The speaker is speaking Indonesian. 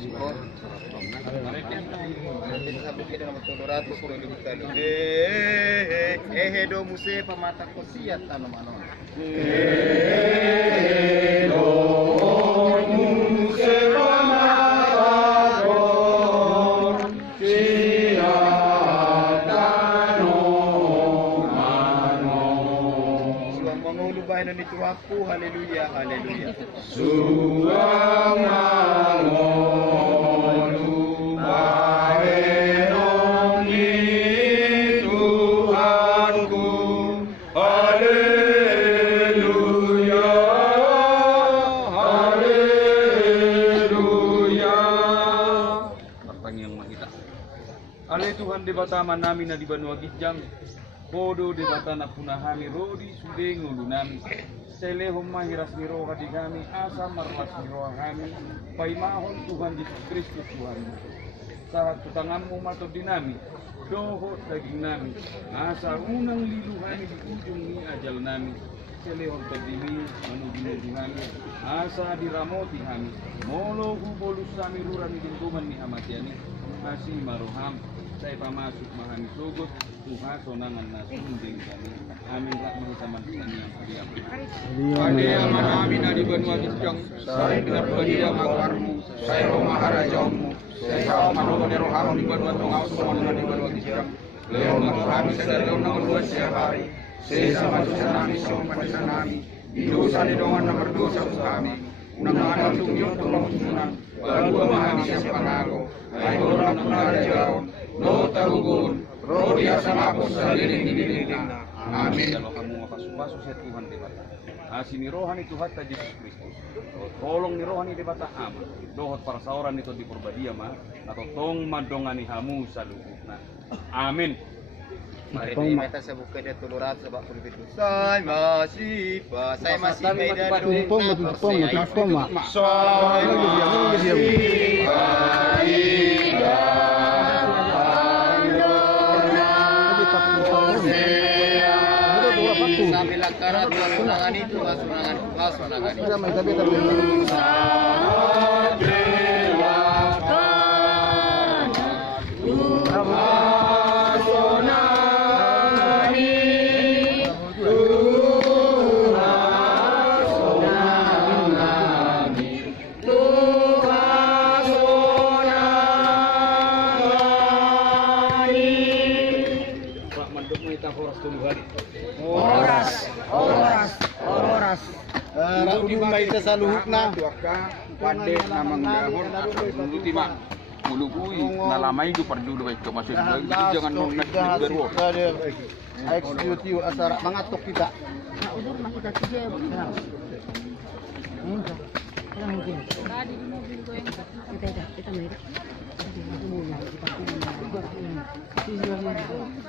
Sikor. Kita bukti dalam 700 kali. Do muse pamata ko siya tanong ano. Do muse pamata ko siya tanong ano. Suwang mangulubahin na nito ako. Haleluya, haleluya. Suwang mangulubahin ni Tuhanku. Haleluya, haleluya. Partang yang mahita. Ale Tuhan di bataman namin na di Banua Gijang. Bodo di batana punahami rodi sude ngulunan. Selehom mahiras niro kadi kami asa marlas niro kami. Paimahon Tuhan Yesus Kristus Tuhan. Saat tutanganmu mato dinami. Dohot daging nami. Asa unang lilu kami di ujung ni ajal nami. Selehon terdiri menuju kami. Asa diramoti kami. Molo hubolus sami ruran dintuman ni amatiani. Masih maroham. Saya pamasuk mahami sugut. Tuhan sonangan nasunding kami. Amin tak mengutaman kami yang hadiah. Hadiah amin di Banua Gijang. Saya dengan hadiah makarmu. Saya Roma Harajamu. Saya sama Roma Rohano di Banua Tongau semua di Banua Gijang. Leon kami saya Leon nomor 2 setiap hari. Saya sama Susanami sama Susanami. Dosa di dongan nomor 2 kami. Unang-unang tunjuk tolong sunan. Baru memahami siapa pengaku. Hai orang pengajar. No tarugun. Rodia sama aku saliling. Amin. Kalau kamu pasu-pasu ya Tuhan di bata. Asini rohani Tuhan ta Yesus Kristus. Tolong ni rohani di bata ama. Dohot para sauran itu di Purbadia mah atau tong madongani hamu salugutna. Amin. Mari kita sebuka dia 700 sebab kulit itu. Saya masih may dadong sambil lakaran sunangan itu sunangan sa luhuk na Pande namang dahon muluti mak mulugui nalamay do pardulo bay masuk jangan nung nagberwo execute asara mangatok kita Udur masih kaki dia. Mungkin. Tadi di mobil gue yang kita mirip. Kita mirip.